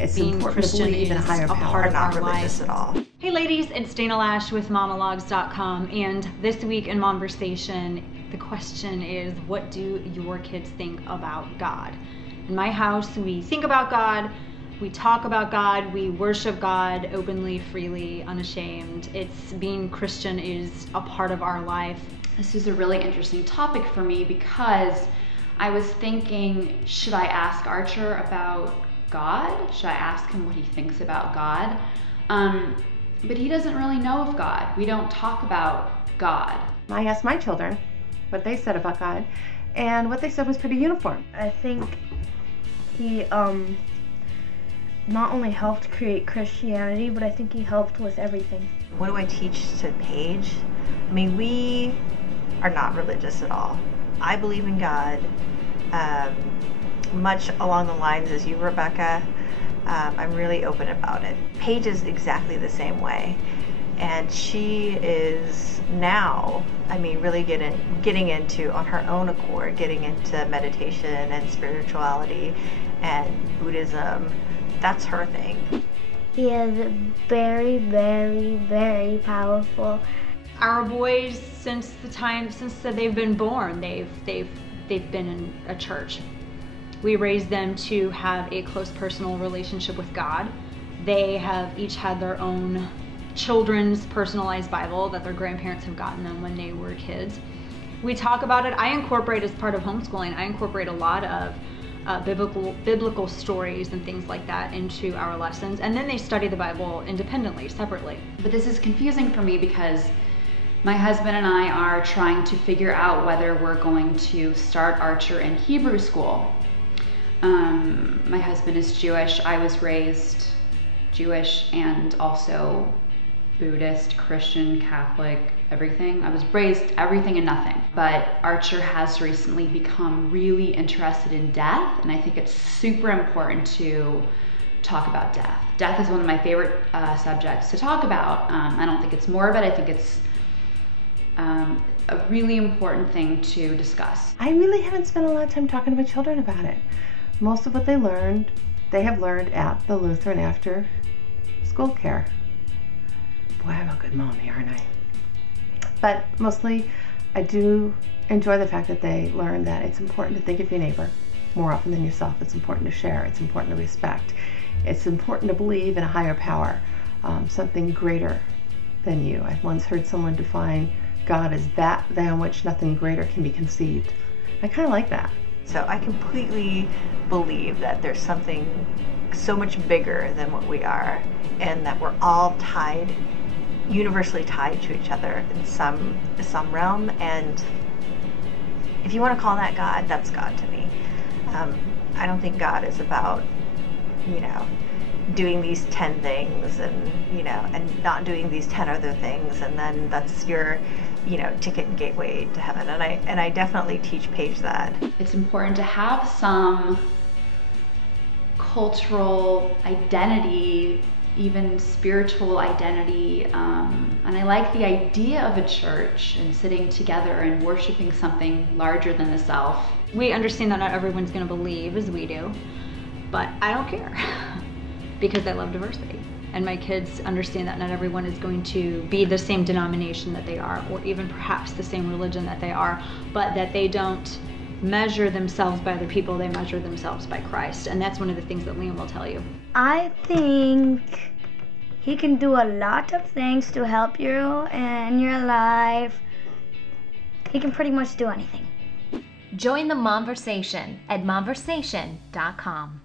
It's being important Christian to believe in a is higher a power. part of not our religious life. at all. Hey ladies, it's Dana Lash with monologues.com, and this week in Momversation, the question is, what do your kids think about God? In my house, we think about God, we talk about God, we worship God openly, freely, unashamed. It's being Christian is a part of our life. This is a really interesting topic for me because I was thinking, should I ask Archer about God? Should I ask him what he thinks about God? But he doesn't really know of God. We don't talk about God. I asked my children what they said about God, and what they said was pretty uniform. I think he not only helped create Christianity, but I think he helped with everything. What do I teach to Paige? I mean, we are not religious at all. I believe in God, much along the lines as you, Rebecca. I'm really open about it. Paige is exactly the same way. And she is now, I mean, really getting into, on her own accord, getting into meditation and spirituality and Buddhism. That's her thing. He is very, very, very powerful. Our boys, since they've been born, they've been in a church. We raised them to have a close personal relationship with God. They have each had their own children's personalized Bible that their grandparents have gotten them when they were kids. We talk about it. I incorporate, as part of homeschooling, I incorporate a lot of biblical stories and things like that into our lessons, and then they study the Bible independently, separately. But this is confusing for me because my husband and I are trying to figure out whether we're going to start Archer in Hebrew school. My husband is Jewish. I was raised Jewish and also Buddhist, Christian, Catholic, everything. I was raised everything and nothing. But Archer has recently become really interested in death, and I think it's super important to talk about death. Death is one of my favorite subjects to talk about. I don't think it's morbid. I think it's a really important thing to discuss. I really haven't spent a lot of time talking to my children about it. Most of what they have learned at the Lutheran after school care. Boy, I'm a good mom here, aren't I? But mostly, I do enjoy the fact that they learn that it's important to think of your neighbor more often than yourself. It's important to share. It's important to respect. It's important to believe in a higher power, something greater than you. I once heard someone define God as that than which nothing greater can be conceived. I kind of like that. So I completely believe that there's something so much bigger than what we are, and that we're all tied, universally tied to each other in some realm. And if you want to call that God, that's God to me. I don't think God is about, doing these 10 things and not doing these 10 other things, and then that's your ticket and gateway to heaven. And I definitely teach Paige that. It's important to have some cultural identity, even spiritual identity, and I like the idea of a church and sitting together and worshiping something larger than the self. We understand that not everyone's going to believe as we do, but I don't care because I love diversity. And my kids understand that not everyone is going to be the same denomination that they are, or even perhaps the same religion that they are, but that they don't measure themselves by other people, they measure themselves by Christ. And that's one of the things that Liam will tell you. I think he can do a lot of things to help you in your life. He can pretty much do anything. Join the Momversation at momversation.com.